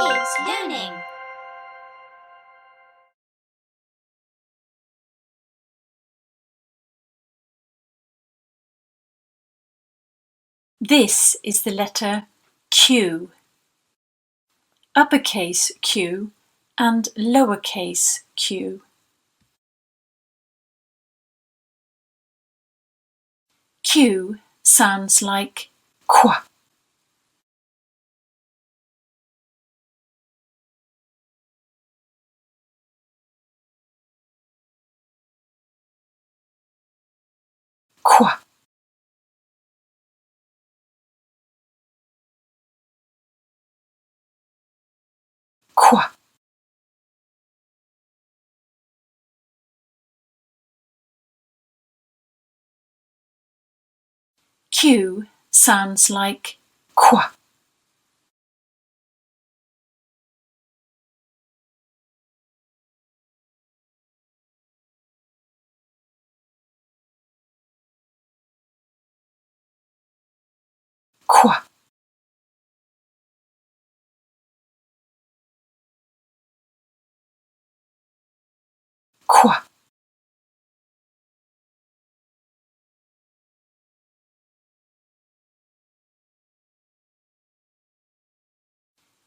Kids learning. This is the letter Q. Uppercase Q and lowercase q. Q sounds like qua. Qua. Qua. Q sounds like qua. Qua. Qua.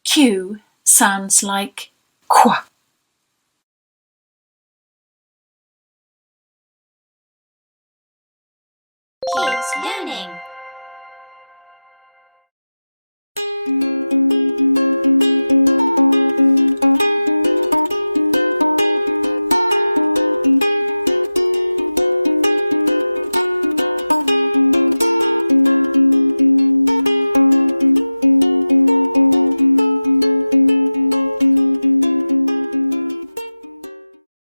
Q sounds like qua. Kids learning.